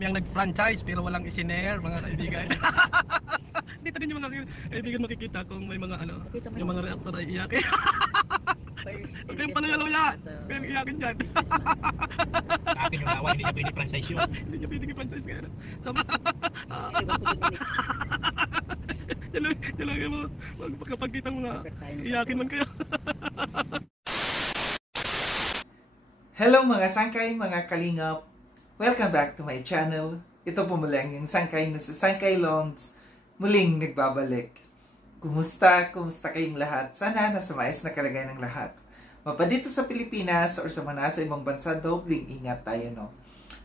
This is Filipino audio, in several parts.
Yang nag-franchise pero walang isinare, mga kaibigan. Dito din yung mga kaibigan makikita kung may mga ano, yung mga reactor ay iyakin. Huwag kayong palayaluya, kayong iyakin dyan. Sa akin yung lawan, hindi niya pwede franchise yun. Hindi niya pwede i-franchise kaya. Dalaga mo, kapag kita mga iyakin man kayo. Hello mga sangkay, mga kalingap. Welcome back to my channel. Ito po muli ang yung sangkay na sa Sangkay Longs muling nagbabalik. Kumusta? Kumusta kayong lahat? Sana nasa maayos na kalagayan ng lahat. Mapa dito sa Pilipinas or sa mga nasa ibang bansa, dobling ingat tayo, no?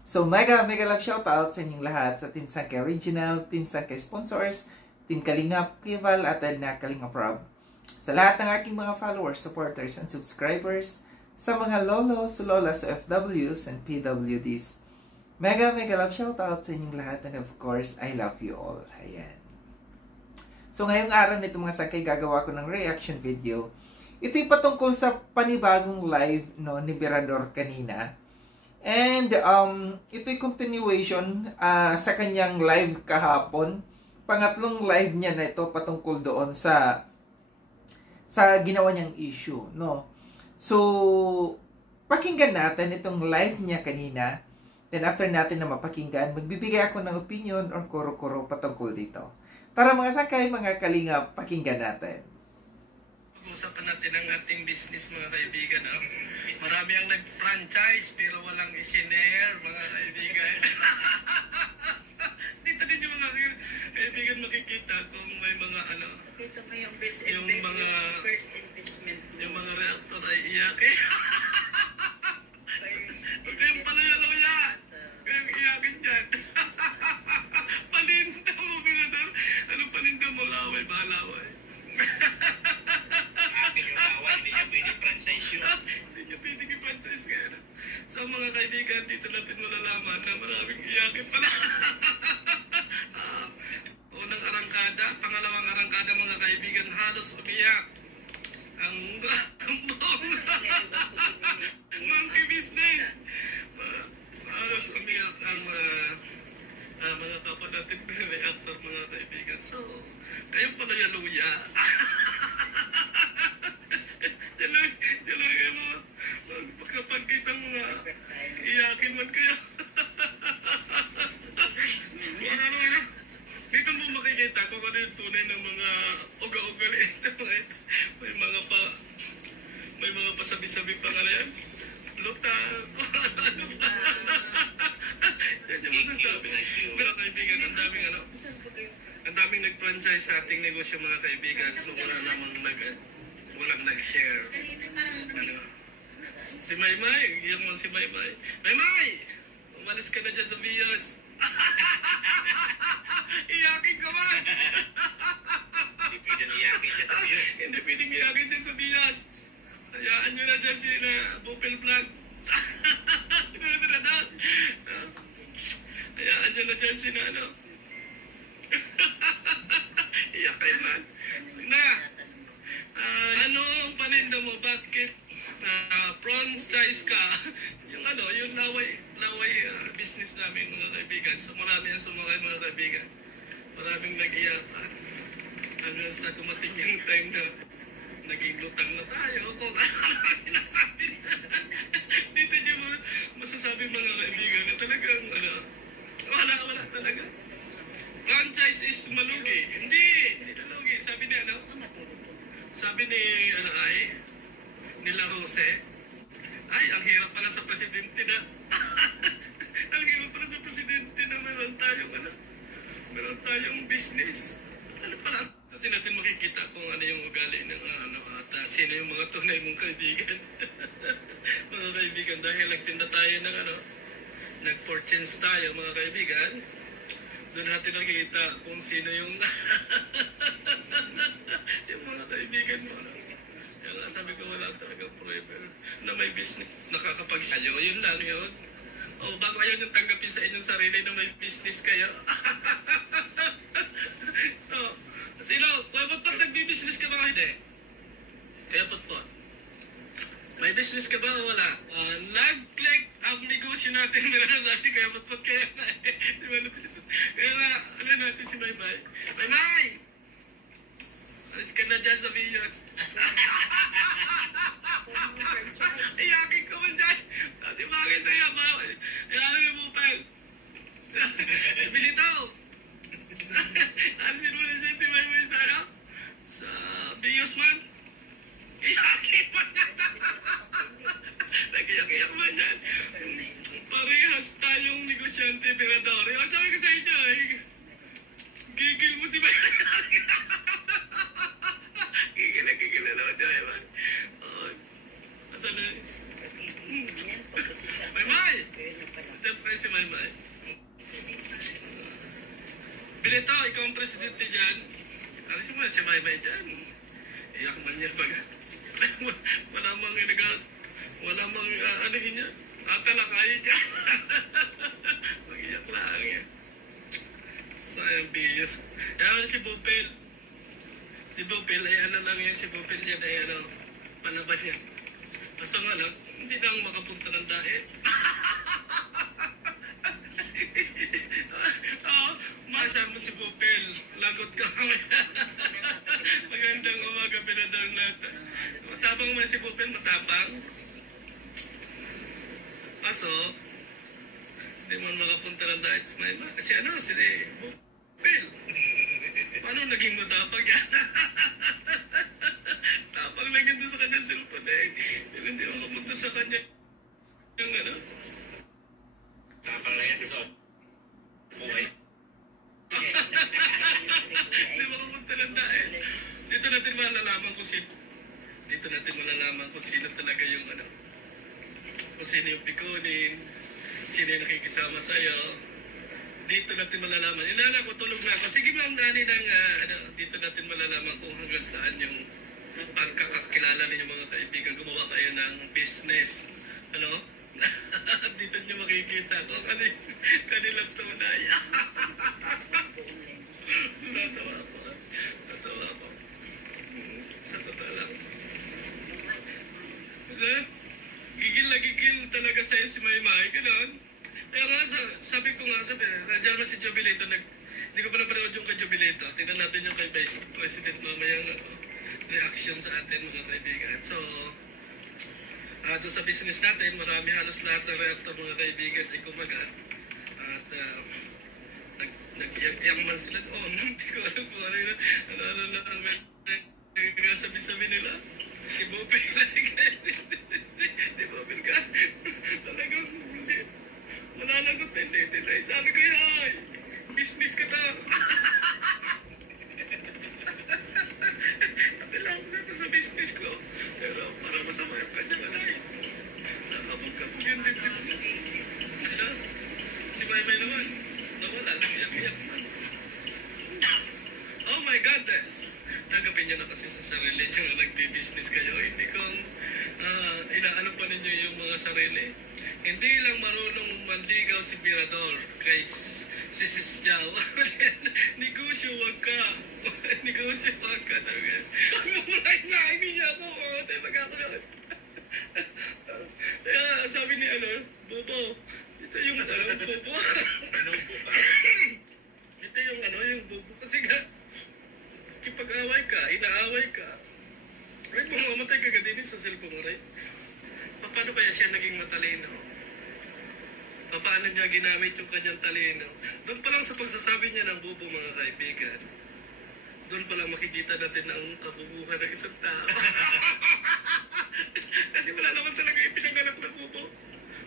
So mega love shoutout sa inyong lahat sa Team Sangkay Original, Team Sangkay Sponsors, Team Kalingap, Kival at na Kalingap Rob. Sa lahat ng aking mga followers, supporters, and subscribers, sa mga lolos, lolas, OFWs, and PWDs. Mega love shoutout sa inyong lahat, and of course, I love you all. Ayan. So ngayong araw nito mga sangkay, gagawa ko ng reaction video. Ito'y patungkol sa panibagong live no, ni Berador kanina. And ito'y continuation sa kanyang live kahapon. Pangatlong live niya na ito patungkol doon sa ginawa niyang issue. No? So, pakinggan natin itong live niya kanina. Then after natin na mapakinggan, magbibigay ako ng opinion or kuro-kuro patungkol dito. Tara mga sangkay, mga kalingap, pakinggan natin. Pag-usapan natin ang ating business, mga kaibigan. Marami ang nag-franchise pero walang isinare, mga kaibigan. Dito din yung mga kaibigan makikita kung may mga ano. Dito mo yung mga first investment. Yung mga reactor ay iyakin. Huwag kayong palayalaw-ya. Kayong iyakin dyan. Paninda mo, Berador. Anong paninda mo? Laway ba? Laway. Akin yung lawan, hindi niya pwede franchise yun. Hindi niya pwede i-franchise kaya. So mga kaibigan, dito natin malalaman na maraming iyakin pala. Unang arangkada, pangalawang arangkada mga kaibigan, halos umiyak. Ang buong monkey business. Halos umiyak ang mga kapwa natin reactor, mga kaibigan. So, kayo pala yaluya. Diyan mo, kapag kita mo nga, iyakin man kayo. Dito mo makikita kung ano yung tunay ng mga uga-ugali. May mga pasabi-sabi pa nga yan. Luta, ano pa. Yan yung masasabi. Pero kaibigan, ang daming nag-franchise sa ating negosyo, mga kaibigan. So wala namang walang nag-share. Ano? Si Maymay, iyak mo si Maymay. Maymay! Umalis ka na dyan sa Bios. Iyakin ka ba? Hindi pwede iyakin siya sa Bios. Hindi pwedeng iyakin dyan sa Bios. Hayaan nyo na dyan si Bupil Vlog. Hayaan nyo na dyan si Nano. Iyak kayo man. Na! Ano ang paninda mo? Bakit franchise ka? Yung laway business namin, mga kaibigan. So marami ang sumakay, mga kaibigan. Maraming nag-iyakan. Sa dumating yung time na naging lutang na tayo. Kung ano pinasabi na. Dito niyo masasabi, mga kaibigan, na talagang wala talaga. Franchise is malugi. Hindi nalugi. Sabi ni nila Rose, ay, ang hirap pala sa presidente na. Ang hirap pala sa presidente na meron tayong business. Ano pala? Natin makikita kung ano yung ugali ng at sino yung mga tunay mong kaibigan. Mga kaibigan, dahil nagtinda tayo ng nag-fortunes tayo, mga kaibigan. Doon natin nakikita kung sino yung yung mga kaibigan mo. Kaya nga sabi ko, wala talagang forever na may business. Nakakapagsayo, yun lang yun. O bago ayaw yung tanggapin sa inyong sarili na may business kayo. Sino? Pag nagbi-business ka ba o hindi? Kaya potpot. May business ka ba o wala? Nag-click ang negosyo natin. Sabi kaya potpot kaya na ano. Kaya nga, ano natin si Maymay. Maymay! Alis ka na dyan sa Vios. Iyakin ko man dyan. Dati bakit sa'yo? Iyakin mo pa. Bilito! Alisin mo na dyan si Maymay sa ano? Sa Vios man. Iyakin mo na. Nag-iyak-iyak man yan. Parehas tayong negosyante, Emperador. Ang sabi ko sa inyo, gigil mo si Maymay. Gigil na naman siya, Maymay. Asan na? Maymay! Diyan pa si Maymay. Bilito, ikaw ang presidente dyan. Alis mo na si Maymay dyan. Iyak man niya pag wala mang inagat. Wala mang anahin niya. Atalakayin niya. Mag-iyak lang niya. Sayang biyos. Yan si Bupil. Si Bupil ay ano lang yan. Si Bupil yan ay ano. Palabas yan. Kaso nga lang, hindi lang makapunta ng dahil. Masa mo si Bupil. Lagot ka mamaya. Magandang umaga, Pinador natin. Matapang man si Bupil, matapang. Kaso, hindi mo makapunta ng dahil sa Maymay. Kasi ano, si Bupil. Paano naging matapang yan? Tapang lang yun doon sa kanyang cellphone eh. Hindi makapunta sa kanya. Yung ano. Tapang lang yan dito. Buhay. Hindi makapunta ng dahil. Dito natin malalaman kung sino talaga yung ano. Kung sino yung pikunin, sino yung nakikisama sa'yo. Dito natin malalaman. Inala ko, tulog na ako. Sige ma'am, nani ng, dito natin malalaman kung hanggang saan yung pagkakakilala ninyo mga kaibigan. Gumawa kayo ng business. Ano? Dito nyo makikita kung ano yung kanilang tunay. Natawa ko. Sa totoo lang. Gigil na gigil talaga sa'yo si Maymay. Ganon. Kaya nga, sabi ko nga, nandiyan man si Jubilato. Hindi ko pa napanood yung kay Jubilato. Tingnan natin yung kay Vice President mamayang reaction sa atin mga kaibigan. So, doon sa business natin, marami halos lahat ng reactor mga kaibigan ay kumagat. At nag-iyak man sila. Oh, hindi ko alam kung ano yun. Ano ang sabi-sabi nila. Di Bopil ka. Talagang hindi. Wala lang kong tinday. Sabi ko yun, business ka ta. Nabilang na ito sa business ko. Pero para masama yung kanya malay. Nakabagkapag yung dito. Sila, si Maymay naman. Nawala, nag-iyak-iyak man. Oh my goodness! Tanggapin niyo na kasi sa sarili niyo na nagbi-business kayo. Hindi kung inaano pa ninyo yung mga sarili. Hindi lang marunong manligaw si Pirador kay si Sis Jao. Negosyo, wag ka. Negosyo, wag ka. Mulay na, hindi niya ako. Tayo magkakaroon. Kaya sabi ni Bobo, ito yung Bobo. Anong buka? Ito yung Bobo. Kasi nga, kipag-away ka, inaaway ka. Right, mamamatay ka din sa cellphone mo, right? Paano kaya siya naging matalino? Paano niya ginamit yung kanyang talino? Doon pa lang sa pagsasabi niya ng Bobo, mga kaibigan. Doon pa lang makikita natin ang kabubuhan ng isang tao. Kasi wala naman talaga ipinanganak ng Bobo.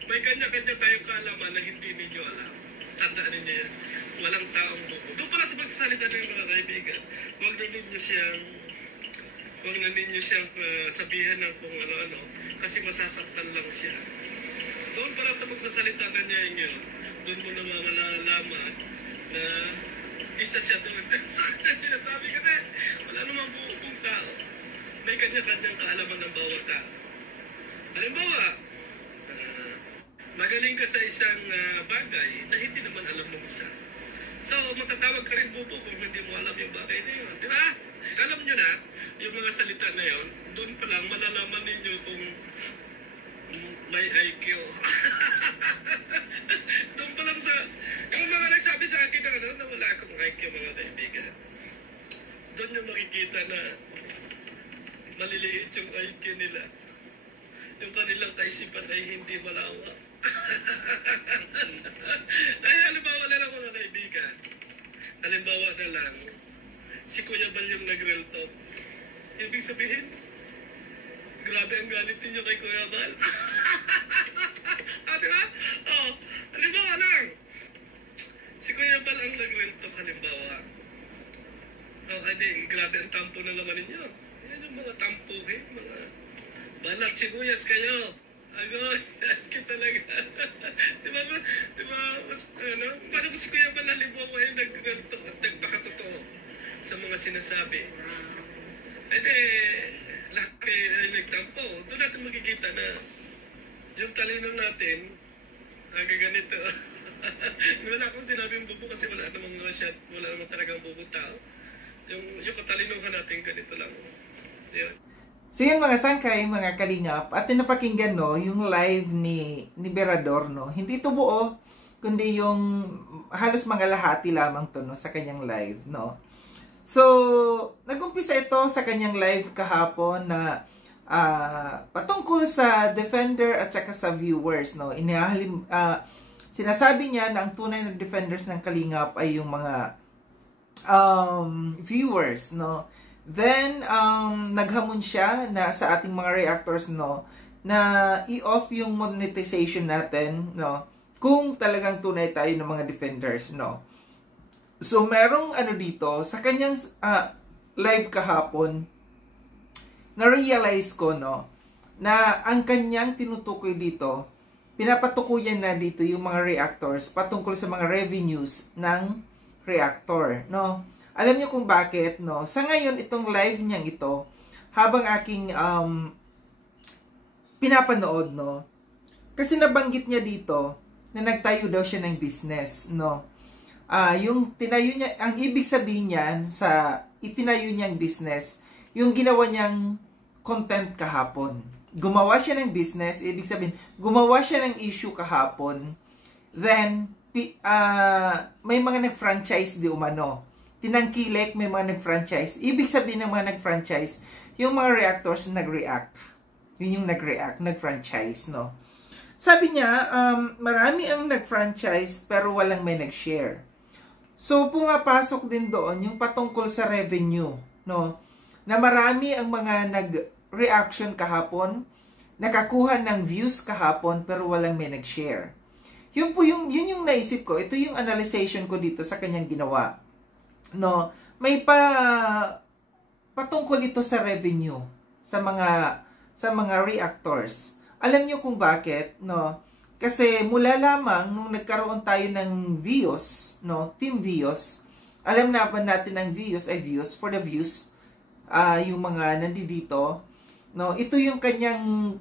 May kanya-kanya tayong kaalaman na hindi ninyo alam. Tandaan ninyo yan. Walang taong Bobo. Doon pa lang sa pagsasalita ng mga kaibigan. Huwag na ninyo siyang sabihan ng kung ano-ano. Kasi masasaktan lang siya. Doon pa lang sa pagsasalita na niya inyo, doon mo naman malalaman na isa siya doon. Sa kanya sinasabi kasi, wala namang buong tao. May kanya-kanyang kaalaman ng bawat tao. Halimbawa, magaling ka sa isang bagay na hindi naman alam ng isa. So, matatawag ka rin Bobo kung hindi mo alam yung bagay na yun. Di ba? Alam nyo na, yung mga salita na yun, doon pa lang malalaman ninyo kung may IQ. Doon pa lang sa, yung mga nagsabi makikita na maliliit yung IQ nila. Yung kanilang kaisipan ay hindi malawak. Ay, halimbawa na lang mga kaibigan. Halimbawa na lang, si Kuya Bal yung nag-real talk. Ibig sabihin, grabe ang galit niyo kay Kuya Bal. Diba? Oh, halimbawa lang. Si Kuya Bal ang nag-real talk, halimbawa. Oh, adi, grabe ang tampo na naman ninyo. Yan yung mga tampuhin, mga balat sibuyas kayo. Agoy, ka talaga. Diba, mas, paano ko si Kuya Bal halimbawa ay nag-real talk at nagpakatotoo sa mga sinasabi. Edi, lahat kayo ay nagtampo. Doon natin makikita na yung talino natin, ganito. Wala akong sinabing bubo kasi wala namang wala namang talagang bubo tao. Yung katalinuhan natin ganito lang. Yun. So yun mga sangkay, mga kalingap, at napakinggan no, yung live ni Berador, no. Hindi ito buo, kundi yung halos mga lahati lamang to, no, sa kanyang live, no. So, nag-umpisa ito sa kanyang live kahapon na patungkol sa defender at saka sa viewers, no. Sinasabi niya na ang tunay na defenders ng Kalingap ay yung mga viewers, no. Then, naghamon siya na sa ating mga reactors, no, na i-off yung monetization natin, no, kung talagang tunay tayo ng mga defenders, no. So, merong dito, sa kanyang live kahapon, na-realize ko, no, na ang kanyang tinutukoy dito, pinapatukuyan na dito yung mga reactors patungkol sa mga revenues ng reactor, no. Alam niyo kung bakit, no? Sa ngayon, itong live niyang ito, habang aking pinapanood, no? Kasi nabanggit niya dito na nagtayo daw siya ng business, no? Yung tinayo niya, ang ibig sabihin niyan sa itinayo niyang business, yung ginawa niyang content kahapon. Gumawa siya ng business, ibig sabihin, gumawa siya ng issue kahapon, then, may mga nag-franchise di umano. Tinangkilik, may mga nag-franchise. Ibig sabihin ng mga nag-franchise, yung mga reactors nag-react. Yun yung nag-react, nag-franchise, no? Sabi niya, marami ang nag-franchise pero walang may nag-share. So, pumapasok din doon yung patungkol sa revenue, no? Na marami ang mga nag-reaction kahapon, nakakuha ng views kahapon pero walang may nag-share. Yun yung naisip ko. Ito yung analyzation ko dito sa kanyang ginawa. No, may patungkol ito sa revenue sa mga reactors. Alam niyo kung bakit, no? Kasi mula lamang nung nagkaroon tayo ng views, no, Team Views, alam na ba natin ang views ay views for the views, yung mga nandito, no? Ito yung kanyang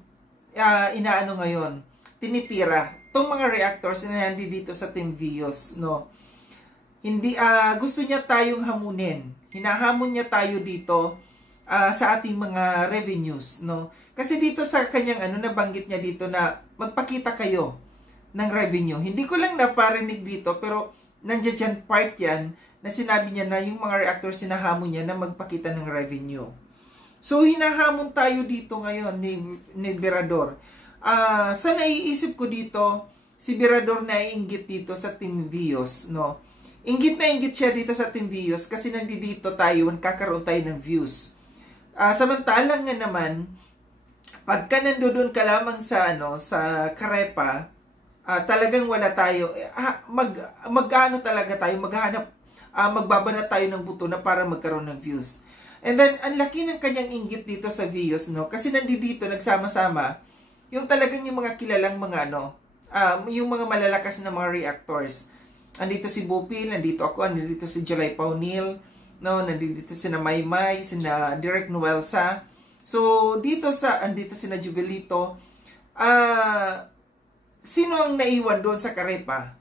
inaano ngayon, tinitira. Itong mga reactors na nandito sa Team Views, no? Hindi gusto niya tayong hamunin. Hinahamon niya tayo dito sa ating mga revenues, no? Kasi dito sa kanyang nabanggit niya dito na magpakita kayo ng revenue. Hindi ko lang naparinig dito pero nandiyan part yan na sinabi niya na yung mga reactors hinahamon niya na magpakita ng revenue. So hinahamon tayo dito ngayon ni Berador. Sa naiisip ko dito, si Berador naiinggit dito sa Team Views, no? Inggit na inggit siya dito sa Team Views kasi nandito tayo, kakaroon tayo ng views. Samantalang nga naman, pagka nandoon ka lamang sa Karepa, talagang wala tayo. Magano talaga tayo, magbabanat tayo ng buto na para magkaroon ng views. And then, ang laki ng kanyang inggit dito sa views, no? Kasi nandito, nagsama-sama, yung talagang yung mga kilalang mga yung mga malalakas na mga reactors. Andito si Bupil, nandito ako, nandito si July Paunil, no, nandito si na Maymay, si na Direk Noelsa. So, andito si na Jubilito. Sino ang naiwan doon sa Karepa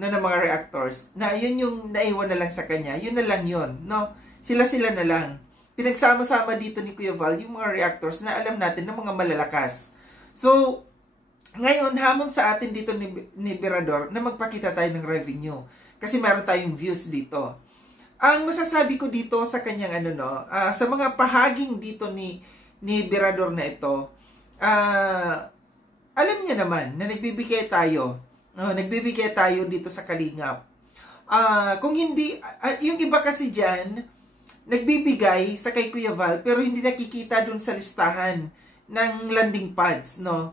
na ng mga reactors? Na yun yung naiwan na lang sa kanya. Yun na lang yun, no? Sila-sila na lang. Pinagsama-sama dito ni Kuya Val yung mga reactors na alam natin na mga malalakas. So, ngayon, hamon sa atin dito ni Berador na magpakita tayo ng revenue. Kasi meron tayong views dito. ang masasabi ko dito sa kanyang sa mga pahaging dito ni Berador na ito, alam niya naman na nagbibigay tayo. Nagbibigay tayo dito sa Kalingap. Kung hindi, yung iba kasi dyan, nagbibigay sa kay Kuya Val, pero hindi nakikita dun sa listahan ng landing pads, no?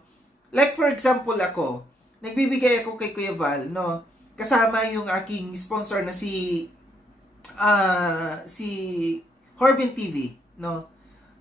Like for example ako, nagbibigay ako kay Kuya Val, no? Kasama yung aking sponsor na si Horbin TV, no?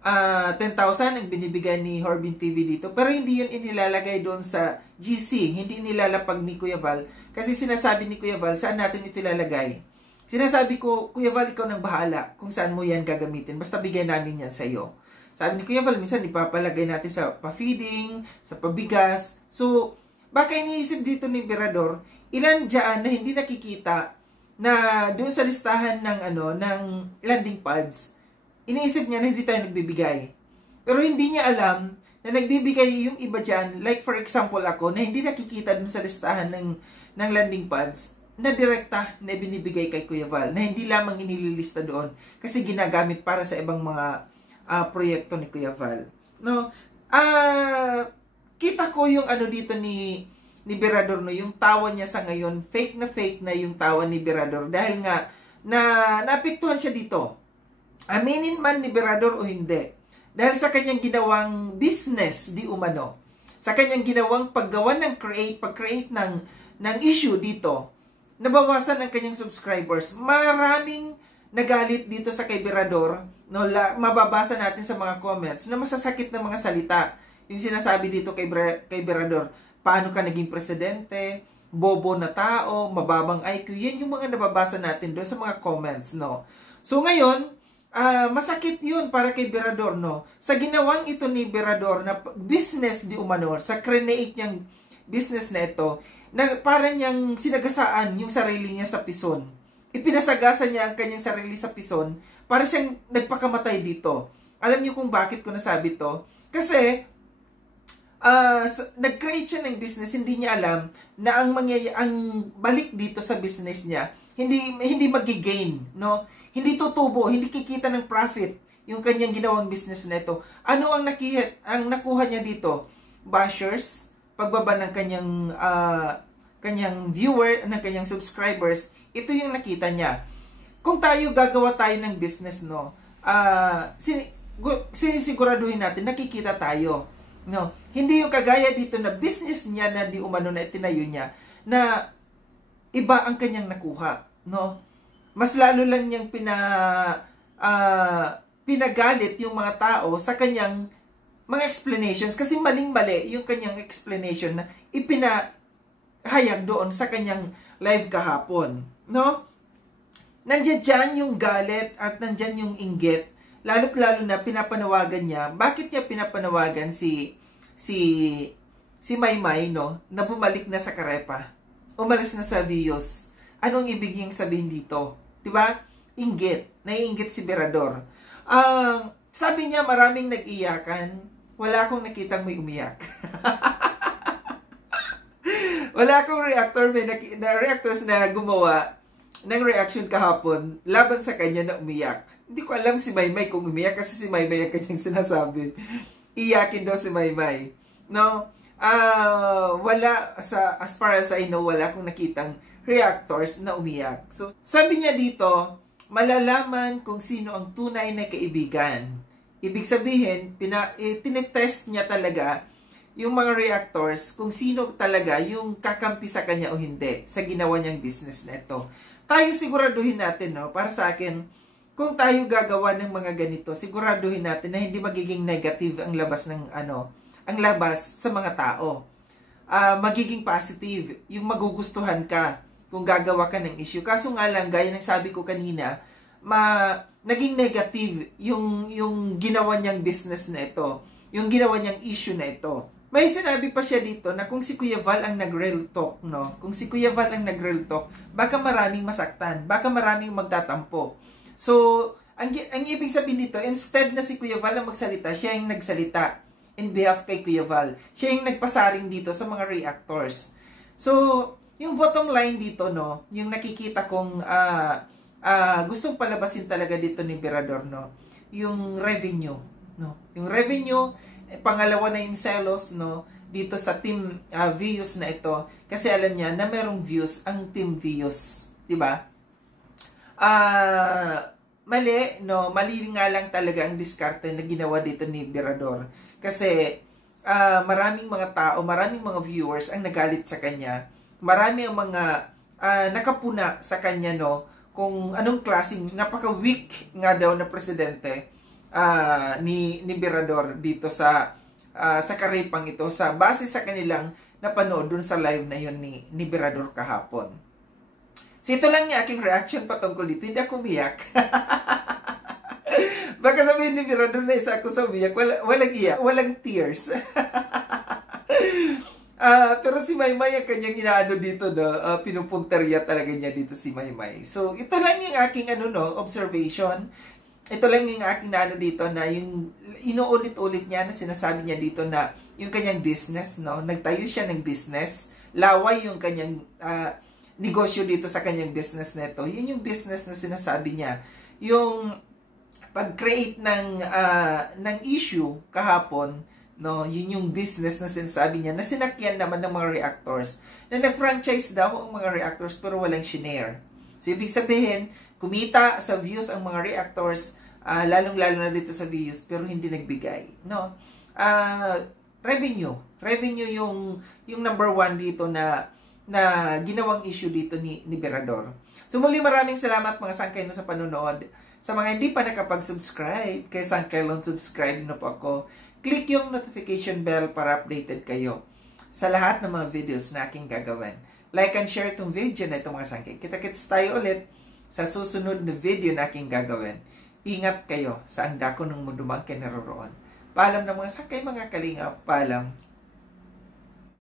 10,000 ang binibigay ni Horbin TV dito, pero hindi yun inilalagay doon sa GC, hindi nilalapag ni Kuya Val, kasi sinasabi ni Kuya Val, saan natin ito ilalagay? Sinasabi ko, Kuya Val, ikaw nang bahala kung saan mo yan gagamitin, basta bigay namin yan sa iyo. Sabi ni Kuya Val, minsan ipapalagay natin sa pa-feeding, sa pabigas. So, baka iniisip dito ni Berador, ilan dyan na hindi nakikita na doon sa listahan ng landing pads, iniisip niya na hindi tayo nagbibigay. Pero hindi niya alam na nagbibigay yung iba dyan, like for example ako, na hindi nakikita doon sa listahan ng landing pads, na direkta na binibigay kay Kuya Val, na hindi lamang inililista doon kasi ginagamit para sa ibang mga proyekto ni Kuya Val. No? Kita ko yung dito ni Berador, no, yung tawa niya sa ngayon, fake na yung tawa ni Berador dahil nga na naapektuhan siya dito. Aminin man ni Berador o hindi, dahil sa kanyang ginawang business di umano, sa kanyang ginawang paggawa ng pag-create ng issue dito, nabawasan ang kanyang subscribers. Maraming nagalit dito sa kay Berador, no, mababasa natin sa mga comments na masasakit na mga salita. Yung sinasabi dito kay Berador, paano ka naging presidente, bobo na tao, mababang IQ, yan yung mga nababasa natin doon sa mga comments, no. So ngayon, masakit yun para kay Berador, no. Sa ginawang ito ni Berador na business di umano, sa create niyang business na ito, na parang niyang sinagasaan yung sarili niya sa pison. Ipinasagasa niya ang kanyang sarili sa pison para siyang nagpakamatay dito. Alam niyo kung bakit ko nasabi to? Kasi nag-create siya ng business, hindi niya alam na ang balik dito sa business niya hindi magi-gain, no? Hindi tutubo, hindi kikita ng profit yung kanyang ginawang business na ito. Ano ang nakuha niya dito? Bashers, pagbaba ng kanyang viewer, ng kanyang subscribers, ito yung nakita niya. Kung gagawa tayo ng business, no, sinisiguraduhin natin, nakikita tayo. No, hindi yung kagaya dito na business niya na di umano na itinayo niya, na iba ang kanyang nakuha, no? Mas lalo lang niyang pinagalit yung mga tao sa kanyang mga explanations, kasi maling-mali yung kanyang explanation na ipinahayag doon sa kanyang live kahapon, no? Nandiyan dyan yung galit at nandiyan yung inggit, lalo't-lalo na pinapanawagan niya. Bakit niya pinapanawagan si Maymay, no, na bumalik na sa Karepa, umalis na sa Vios? Anong ibig niyang sabihin dito? Diba? Inggit. Naiinggit si Berador. Sabi niya maraming nag-iyakan. Wala akong nakitang may umiyak. Wala akong reactors na gumawa ng reaction kahapon laban sa kanya na umiyak. Hindi ko alam si Maymay kung umiyak, kasi si Maymay ang kanyang sinasabi. Iyakin daw si Maymay. No? Wala, as far as I know, wala akong nakitang reactors na umiyak. So, sabi niya dito, malalaman kung sino ang tunay na kaibigan. Ibig sabihin, tinetest niya talaga yung mga reactors kung sino talaga yung kakampi sa kanya o hindi sa ginawa niyang business na ito. Tayo siguraduhin natin, no, para sa akin, kung tayo gagawa ng mga ganito, siguraduhin natin na hindi magiging negative ang labas sa mga tao. Magiging positive, yung magugustuhan ka kung gagawa ka ng issue. Kaso nga lang, gaya ng sabi ko kanina, naging negative yung ginawa niyang business na ito, yung ginawa niyang issue na ito. May sinabi pa siya dito na kung si Kuya Val ang nag-real talk, no? Kung si Kuya Val ang nag-real talk, baka maraming masaktan, baka maraming magtatampo. So, ang ibig sabihin dito, instead na si Kuya Val ang magsalita, siya yung nagsalita in behalf kay Kuya Val. Siya yung nagpasaring dito sa mga reactors. So, yung bottom line dito, no, yung nakikita kong gustong palabasin talaga dito ni Berador, no? Yung revenue, no? Yung revenue, pangalawa na yung selos, no? Dito sa team views na ito, kasi alam niya na merong views ang team views, di ba? Mali, no? Mali nga lang talaga ang diskarte na ginawa dito ni Berador. Kasi maraming mga tao, maraming mga viewers ang nagalit sa kanya. Marami ang mga nakapuna sa kanya, no? Kung anong klaseng napaka-weak nga daw na presidente ni Berador dito sa karipang ito, sa base sa kanilang napanood dun sa live na yun ni Berador kahapon. So ito lang yung aking reaction patungkol dito. Hindi ako umiyak. Baka sabihin ni Berador na isa ako sa umiyak. Walang iyak, walang tears. Pero si Maymay ang kanyang inaano dito, no? Pinupunteriya talaga niya dito si Maymay. So ito lang yung aking observation. Ito lang yung aking naano dito na yung inuulit-ulit niya na sinasabi niya dito na yung kanyang business, no? Nagtayo siya ng business. Laway yung kanyang negosyo dito sa kanyang business na ito. Yun yung business na sinasabi niya. Yung pag-create ng issue kahapon, no, yun yung business na sinasabi niya na sinakyan naman ng mga reactors. Na nag-franchise daw ang mga reactors pero walang shinare. So, ibig sabihin, kumita sa views ang mga reactors, lalong-lalo na dito sa views, pero hindi nagbigay. No? Revenue. Revenue yung number one dito na ginawang issue dito ni Berador. So muli maraming salamat mga sangkay sa panonood. Sa mga hindi pa nakapag-subscribe kay Sangkailon, subscribe na po ako. Click yung notification bell para updated kayo sa lahat ng mga videos na aking gagawin. Like and share itong video na itong mga sangkay. Kita-kits tayo ulit sa susunod na video na aking gagawin. Ingat kayo sa ang dako ng mundo mang kinaroroon. Paalam na mga sangkay, mga kalingap. Paalam.